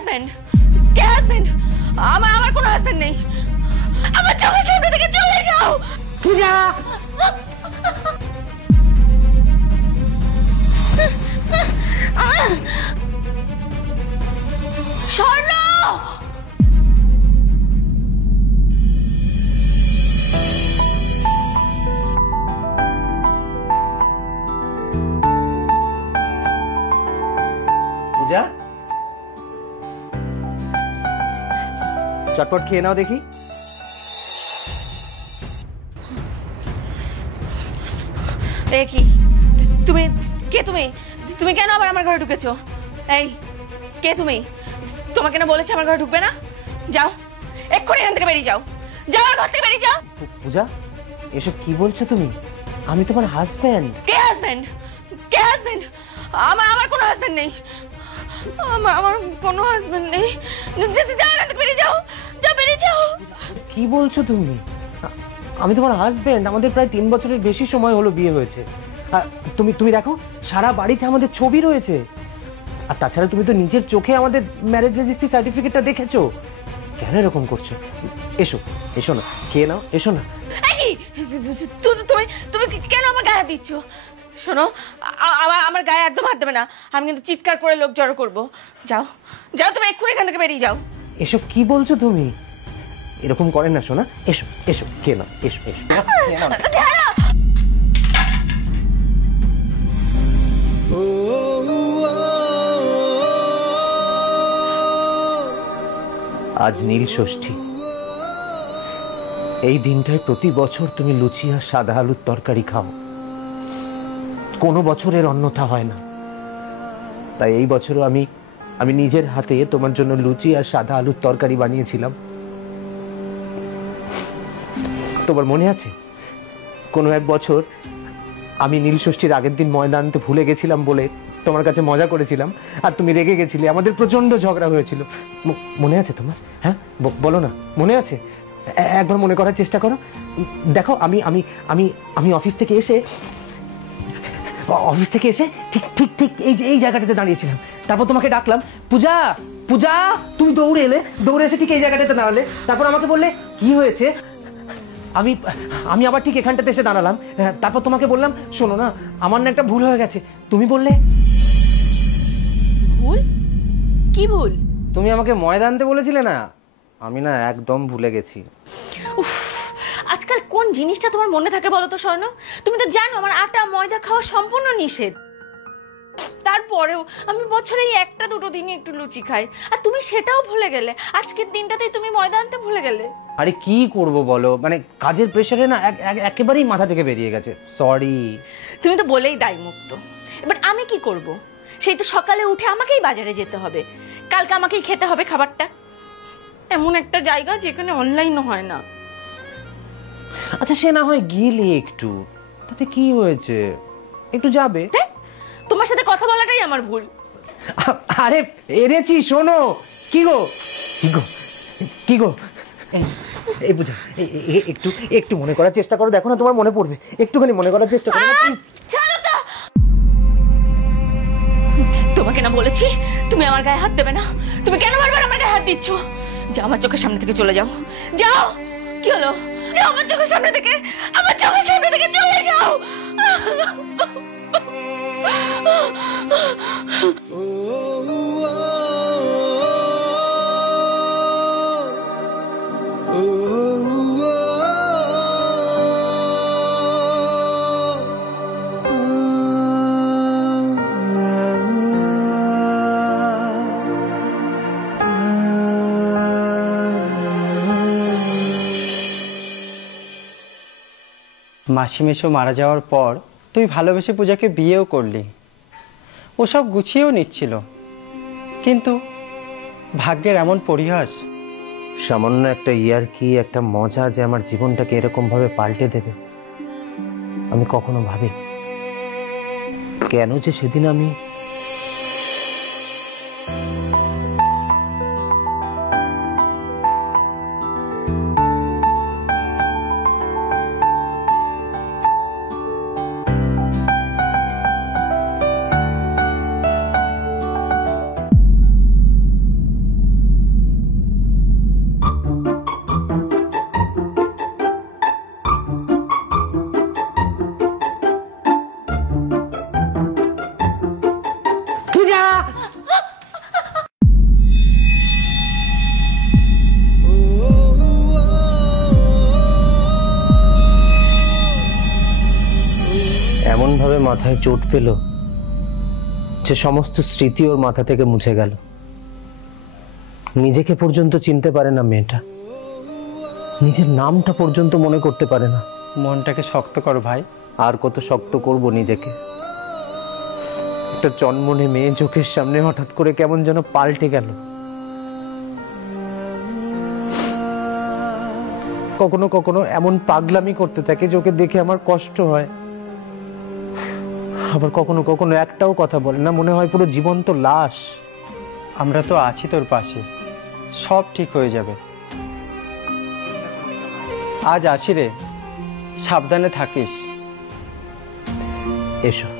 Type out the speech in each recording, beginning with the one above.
Husband? কে husband? আমার কোনো husband নেই। আমার চোখের সামনে থেকে চলে যাও। পূজা, স্বর্ণ, পূজা চটপট খেয়ে নাও দেখি। কি তুমি? কে তুমি? তুমি কেন আবার আমার ঘরে ঢুকেছো? এই কে তুমি? তোমাকে না বলেছি আমার ঘরে ঢুকবে না? যাও, এক্ষুনি এখান থেকে বেরিয়ে যাও। যাও, ঘর থেকে বেরিয়ে যাও। পূজা, এসব কি বলছো তুমি? আমি তোমার হাজবেন্ড। কে হাজবেন্ড? কে হাজবেন্ড? আমার কোনো হাজবেন্ড নেই। আমার কোনো হাজবেন্ড নেই। যাও, এখান থেকে বেরিয়ে যাও। যাও, বেরিয়ে যাও। কি বলছো তুমি? আমি তোমার হাজবেন্ড। আমাদের প্রায় 3 বছরের বেশি সময় হলো বিয়ে হয়েছে। তুমি দেখো, সারা বাড়িতে আমাদের ছবি রয়েছে। আর তাছাড়া তুমি তো নিজের চোখে আমাদের ম্যারেজ রেজিস্ট্রি সার্টিফিকেটটা দেখেছো। কেন এরকম করছো? এসো, এসো না, খেয়ে নাও, এসো না। তুমি কেন আমার গায়ে হাত দিচ্ছ? শোনো, আমার গায়ে একদম হাত দেবে না। আমি কিন্তু চিৎকার করে লোক জড়ো করবো। যাও, যাও, তুমি এক্ষুনি এখান থেকে বেরিয়ে যাও। এসব কি বলছো তুমি? এরকম করেন না সোনা। এসো, এসো, খেয়ে নাও, এসো, এসো। আজ নীল ষষ্ঠী। এই দিনটায় প্রতি বছর তুমি লুচি আর সাদা আলুর তরকারি খাও। কোনো বছরের অন্যথা হয় না। তাই এই বছরও আমি নিজের হাতে তোমার জন্য লুচি আর সাদা আলুর তরকারি বানিয়েছিলাম। তোমার মনে আছে কোনো এক বছর আমি নীল ষষ্ঠীর আগের দিন ময়দা আনতে ভুলে গেছিলাম বলে তোমার কাছে মজা করেছিলাম, আর তুমি রেগে গেছিলে। আমাদের প্রচন্ড ঝগড়া হয়েছিল। মনে আছে তোমার? হ্যাঁ, বলো না, মনে আছে? একবার মনে করার চেষ্টা করো। দেখো, আমি আমি আমি আমি অফিস থেকে এসে ঠিক ঠিক ঠিক এই জায়গাটাতে দাঁড়িয়েছিলাম। তারপর তোমাকে ডাকলাম, পূজা পূজা, তুমি দৌড়ে এলে। দৌড়ে এসে ঠিক এই জায়গাটাতে দাঁড়ালে। তারপর আমাকে বললে কি হয়েছে। আমি আবার ঠিক এখানটাতে এসে দাঁড়ালাম। তারপর তোমাকে বললাম, শোনো না, আমার না একটা ভুল হয়ে গেছে। তুমি বললে, ভুল? কি ভুল? তুমি আমাকে ময়দা আনতে বলেছিলে না, আমি না একদম ভুলে গেছি। উফ, আজকাল কোন জিনিসটা তোমার মনে থাকে বলো তো স্বর্ণ? তুমি তো জানো আমার আটা ময়দা খাওয়া সম্পূর্ণ নিষেধ। তারপরেও আমি বছরে একটা দুটো দিনই একটু লুচি খাই, আর তুমি সেটাও ভুলে গেলে। আজকের দিনটাতেই তুমি ময়দা আনতে ভুলে গেলে। আরে কি করব বলো, মানে কাজের প্রেসারে না একেবারেই মাথা থেকে বেরিয়ে গেছে। সরি। তুমি তো বলেই দায় মুক্ত। এবার আমি কি করব? সেই তো সকালে উঠে আমাকেই বাজারে যেতে হবে। কালকে আমাকেই খেতে হবে খাবারটা। এমন একটা জায়গা যেখানে অনলাইনও হয় না। আচ্ছা, সে না হয় গেলে একটু, তাতে কি হয়েছে? একটু যাবে। তোমার সাথে কথা বলাটাই আমার ভুল। আরে এনেছি, শোনো। কি গো, কি গো, কি গো, এই বুঝা, একটু একটু মনে করার চেষ্টা করো। দেখো না, তোমার মনে পড়বে। একটুখানি মনে করার চেষ্টা করো। তোমাকে না বলেছি তুমি আমার গায়ে হাত দেবে না? তুমি কেন বারবার আমার গায়ে হাত দিচ্ছ? যাও, আমার চোখের সামনে থেকে চলে যাও। যাও। কি হলো? যাও আমার চোখের সামনে থেকে, আমার চোখের সামনে থেকে চলে যাও। মাসি মেশো মারা যাওয়ার পর তুই ভালোবেসে পূজাকে বিয়েও করলি। ও সব গুছিয়েও নিচ্ছিল, কিন্তু ভাগ্যের এমন পরিহাস। সামান্য একটা ইয়ার্কি, একটা মজা যে আমার জীবনটাকে এরকম ভাবে পাল্টে দেবে আমি কখনো ভাবি। কেন যে সেদিন আমি মাথায় চোট পেল যে সমস্ত স্মৃতি ওর মাথা থেকে মুছে গেল। নিজেকে পর্যন্ত চিনতে পারে না মেয়েটা, নিজের নামটা পর্যন্ত মনে করতে পারে না। মনটাকে শক্ত করো ভাই। আর কত শক্ত করব নিজেকে? একটা জন্মনে মেয়ে চোখের সামনে হঠাৎ করে কেমন যেন পাল্টে গেল। কখনো কখনো এমন পাগলামি করতে থাকে যে ওকে দেখে আমার কষ্ট হয়। আবার কখনো কখনো একটাও কথা বলে না, মনে হয় পুরো জীবন্ত লাশ। আমরা তো আছি তোর পাশে, সব ঠিক হয়ে যাবে। আজ আসি রে, সাবধানে থাকিস। এসো।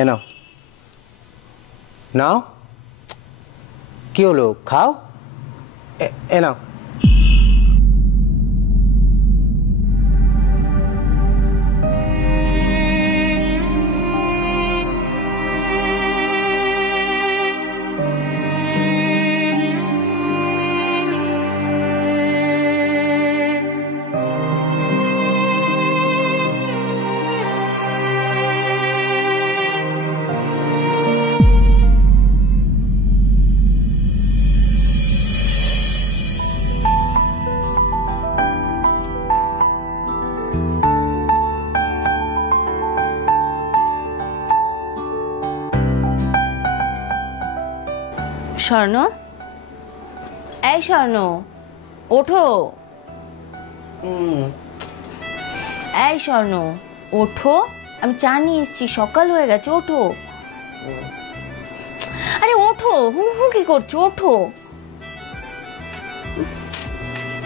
এ নাও, নাও। কি হলো, খাও। এ নাও। স্বর্ণ, এই স্বর্ণ, ওঠো। এই স্বর্ণ, ওঠো, আমি চা নিয়ে এসছি, সকাল হয়ে গেছে, ওঠো। আরে ওঠো, হু হু কি করছো, ওঠো।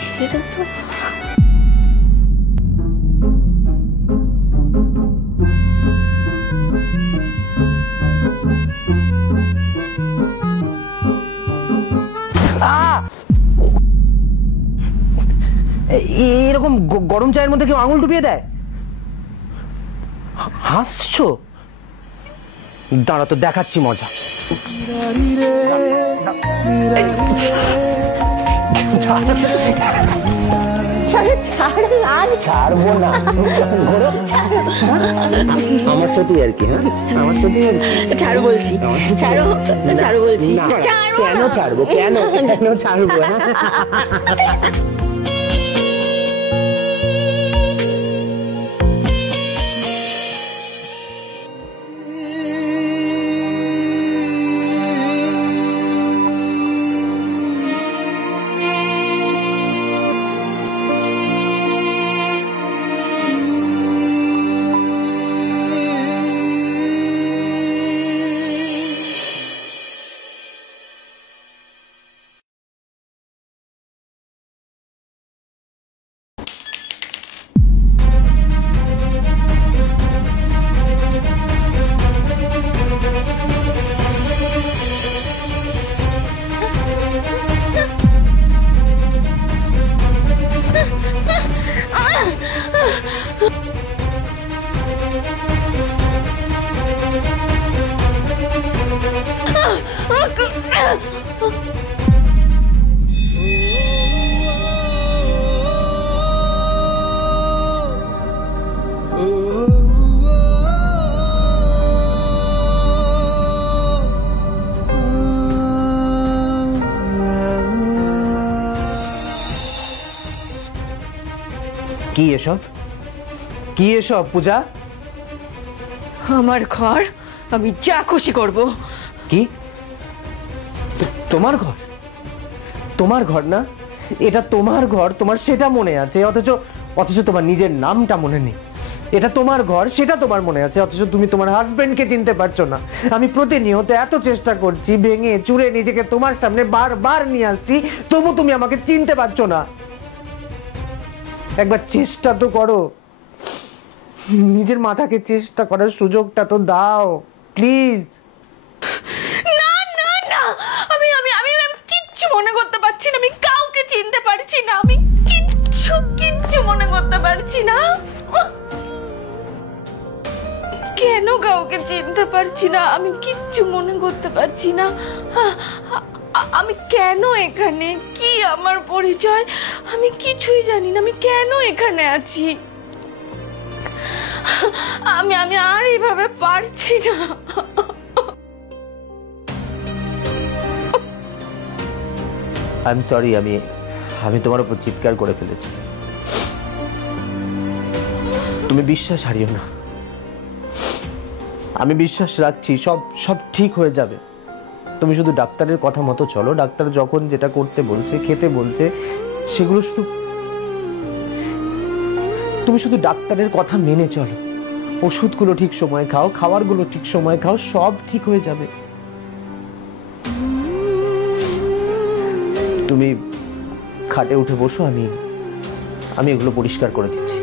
সেটা তো এরকম গরম চায়ের মধ্যে কেউ আঙুল ডুবিয়ে দেয়? হাসছো? দাঁড়া, তো দেখাচ্ছি মজা। ছাড়বো না, আমার সাথে আর কি। হ্যাঁ, আমার সাথে ছাড়ো বলছি, ছাড়ো, ছাড়ো বলছি। কেন ছাড়বো, কেন কেন ছাড়বো? কি এসব, কি এসব পূজা? আমার ঘর, আমি যা খুশি করব। কি তোমার ঘর? তোমার ঘর না? এটা তোমার ঘর, তোমার সেটা মনে আছে, অথচ অথচ তোমার নিজের নামটা মনে নেই। এটা তোমার ঘর, সেটা তোমার মনে আছে, অথচ তুমি তোমার হাজবেন্ডকে চিনতে পারছো না। আমি প্রতিনিয়ত এত চেষ্টা করছি, ভেঙে চুরে নিজেকে তোমার সামনে বারবার নিয়ে আসছি, তবু তুমি আমাকে চিনতে পারছো না। একবার চেষ্টা তো করো, নিজের মাথাকে চেষ্টা করার সুযোগটা তো দাও প্লিজ। না না না, আমি আমি আমি আমি কিচ্ছু মনে করতে পারছি না, আমি কাউকে চিনতে পারছি না, আমি কিচ্ছু কিচ্ছু মনে করতে পারছি না। কেন কাউকে চিনতে পারছি না? আমি কিচ্ছু মনে করতে পারছি না। আমি কেন এখানে? কি আমার পরিচয়? আমি কিছুই জানি না। আমি কেন এখানে আছি? আমি আমি আর এইভাবে পারছি না। আই এম সরি, আমি তোমার উপর চিৎকার করে ফেলেছি। তুমি বিশ্বাস হারিও না, আমি বিশ্বাস রাখছি সব সব ঠিক হয়ে যাবে। তুমি শুধু ডাক্তারের কথা মতো চলো, ডাক্তার যখন যেটা করতে বলছে, খেতে বলছে, সেগুলো শুধু তুমি শুধু ডাক্তারের কথা মেনে চলো, ওষুধগুলো ঠিক সময় খাও, খাবারগুলো ঠিক সময় খাও, সব ঠিক হয়ে যাবে। তুমি খাটে উঠে বসো, আমি এগুলো পরিষ্কার করে দিচ্ছি।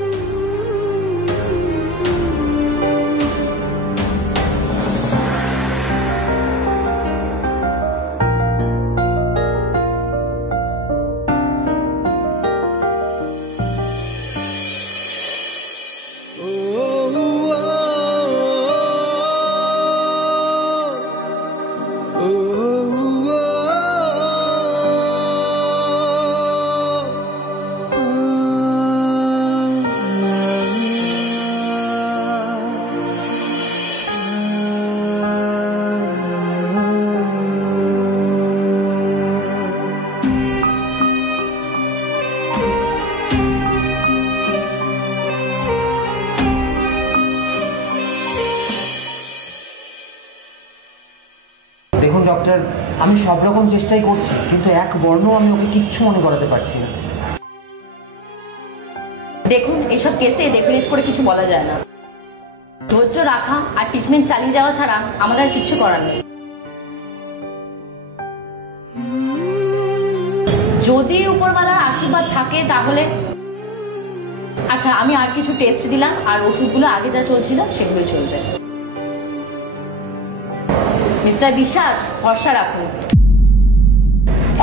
দেখুন ডক্টর, আমি সব রকম চেষ্টাই করছি, কিন্তু এক বর্ণ আমি ওকে কিচ্ছু মনে করাতে পারছি না। দেখুন, এইসব কেসে ডেফিনেট করে কিছু বলা যায় না। ধৈর্য রাখা আর ট্রিটমেন্ট চালিয়ে যাওয়া ছাড়া আমাদের আর কিচ্ছু করার নেই। যদি উপরওয়ালার আশীর্বাদ থাকে তাহলে আচ্ছা, আমি আর কিছু টেস্ট দিলাম, আর ওষুধগুলো আগে যা চলছিল সেগুলো চলবে। মিস্টার বিশ্বাস, ভরসা রাখুন।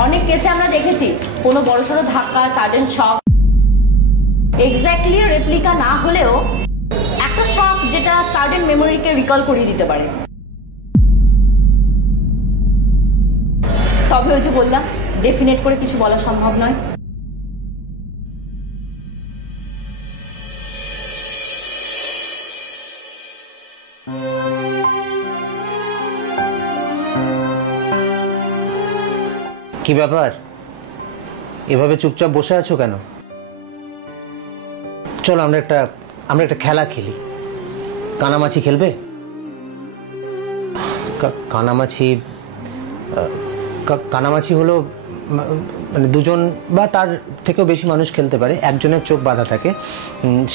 অনেক কেসে আমরা দেখেছি কোনো বড়সড় ধাক্কা, সাডেন শক, এক্স্যাক্টলি রেপ্লিকা না হলেও একটা শক যেটা সাডেন মেমোরিকে রিকল করিয়ে দিতে পারে। তবে ওই যে বললাম, ডেফিনেট করে কিছু বলা সম্ভব নয়। কি ব্যাপার, এভাবে চুপচাপ বসে আছো কেন? চলো আমরা একটা খেলা খেলি। কানামাছি খেলবে? কানামাছি হলো মানে দুজন বা তার থেকেও বেশি মানুষ খেলতে পারে। একজনের চোখ বাঁধা থাকে,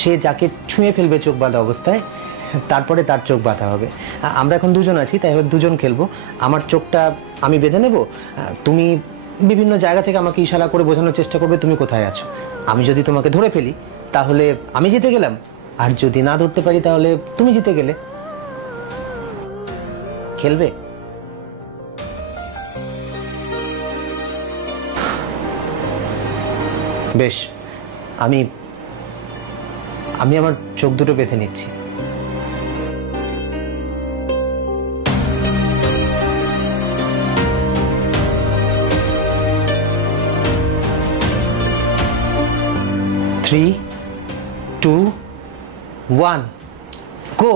সে যাকে ছুঁয়ে ফেলবে চোখ বাঁধা অবস্থায়, তারপরে তার চোখ বাঁধা হবে। আমরা এখন দুজন আছি, তাই দুজন খেলবো। আমার চোখটা আমি বেঁধে নেব, তুমি বিভিন্ন জায়গা থেকে আমাকে ইশারা করে বোঝানোর চেষ্টা করবে তুমি কোথায় আছো। আমি যদি তোমাকে ধরে ফেলি তাহলে আমি জিতে গেলাম, আর যদি না ধরতে পারি তাহলে তুমি জিতে গেলে। খেলবে? বেশ, আমি আমার চোখ দুটো বেঁধে নিচ্ছি। Three, 2, 1, go!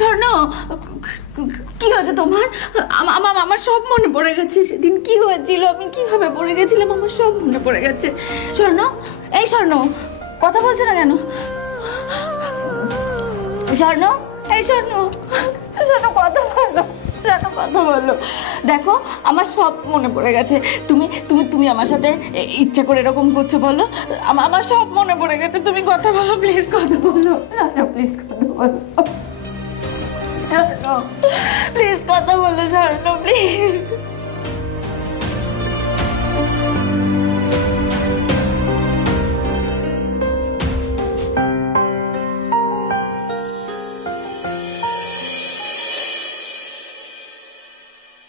স্বর্ণ, কি হয়েছে তোমার? আমার সব মনে পড়ে গেছে সেদিন কি হয়েছিল, আমি কিভাবে পড়ে গেছিলাম, আমার সব মনে পড়ে গেছে। স্বর্ণ, এই স্বর্ণ, কথা বলছো না কেন? স্বর্ণ, এই স্বর্ণ, স্বর্ণ কথা বলো, স্বর্ণ কথা বলো। দেখো আমার সব মনে পড়ে গেছে। তুমি তুমি তুমি আমার সাথে ইচ্ছা করে এরকম করছো বলো? আমার সব মনে পড়ে গেছে। তুমি কথা বলো প্লিজ, কথা বলো। প্লিজ কথা বলো স্বর্ণ, প্লিজ কথা বলো স্বর্ণ, প্লিজ।